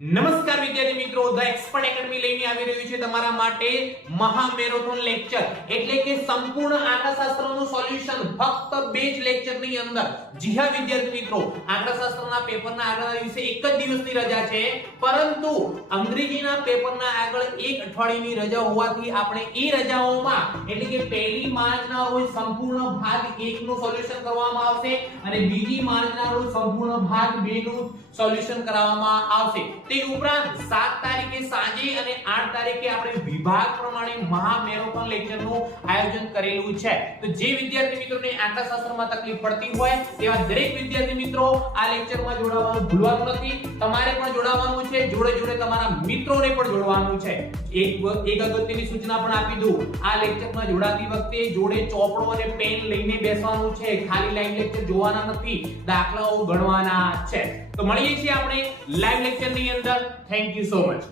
નમસ્કાર વિદ્યાર્થી મિત્રો, ધ એક્સપર્ટ એકેડમી લઈને આવી રહ્યું છે તમારા માટે મહા મેરેથોન લેક્ચર, એટલે કે સંપૂર્ણ આંકડાશાસ્ત્રનું સોલ્યુશન ફક્ત 2 જ લેક્ચરની અંદર. જી હા વિદ્યાર્થી મિત્રો, આંકડાશાસ્ત્રના પેપરના આગળના દિવસે એક જ દિવસની રજા છે, પરંતુ અંગ્રેજીના પેપરના આગળ એક અઠવાડિયાની રજા હોવાથી આપણે એ રજાઓમાં એટલે કે 1 માર્ચના રોજ સંપૂર્ણ ભાગ 1 નું સોલ્યુશન કરવામાં આવશે અને 2 માર્ચના રોજ સંપૂર્ણ ભાગ 2 નું સોલ્યુશન કરવામાં આવશે. તે ઉપરાંત 7 તારીખે સાંજે અને 8 તારીખે આપણે વિભાગ પ્રમાણે મહા મેરેથોન લેક્ચરનું આયોજન કરેલું છે. તો જે વિદ્યાર્થી મિત્રોને આંકડાશાસ્ત્રમાં તકલીફ પડતી હોય તેવા દરેક વિદ્યાર્થી મિત્રો આ લેક્ચરમાં જોડાવાનું ભૂલવાનું નથી. તમારે પણ જોડાવાનું છે, જોડે જોડે તમારા મિત્રોને પણ જોડવાનું છે. એક અગત્યની સૂચના પણ આપી દઉં, આ લેક્ચરમાં જોડાતી વખતે જોડે ચોપડો અને પેન લઈને બેસવાનું છે. ખાલી લાઈવ લેક્ચર જોવાના નથી, દાખલાઓ ગણવાના છે. તો મળીએ છીએ આપણે લાઈવ લેક્ચરની અંદર. Thank you so much.